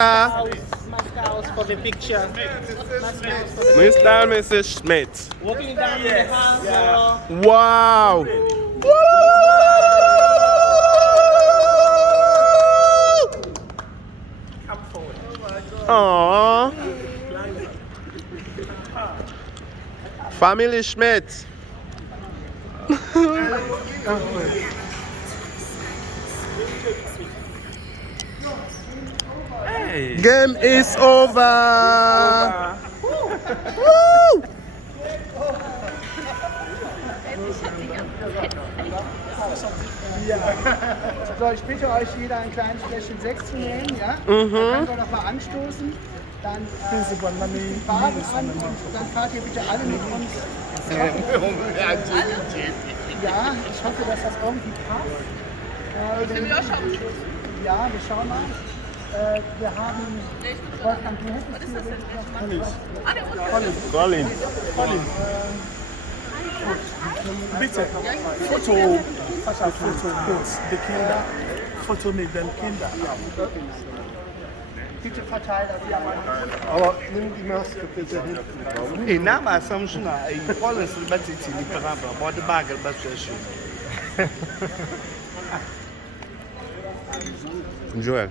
House for the picture. Mr. and Mrs. Schmidt. Walking down the house. Wow. Come forward. Aww. Family Schmidt. Hey. Game is over. Woo! So, ich bitte euch, jeder ein kleines Fläschchen Sekt zu nehmen, ja? Dann können wir noch mal anstoßen. Dann baden an und dann fahrt ihr bitte alle mit uns. Ja, ich hoffe, dass das irgendwie passt. Ja, wir schauen mal. Wir haben Wolfgang, du hättest hier Colin. Bitte, Foto kurz, die Kinder, Foto mit den Kindern. bitte verteilt. Aber nimm die Maske bitte hinten drauf. E na ma assumption na e policy batiti ni paramba mo de bagal batsu. Joel.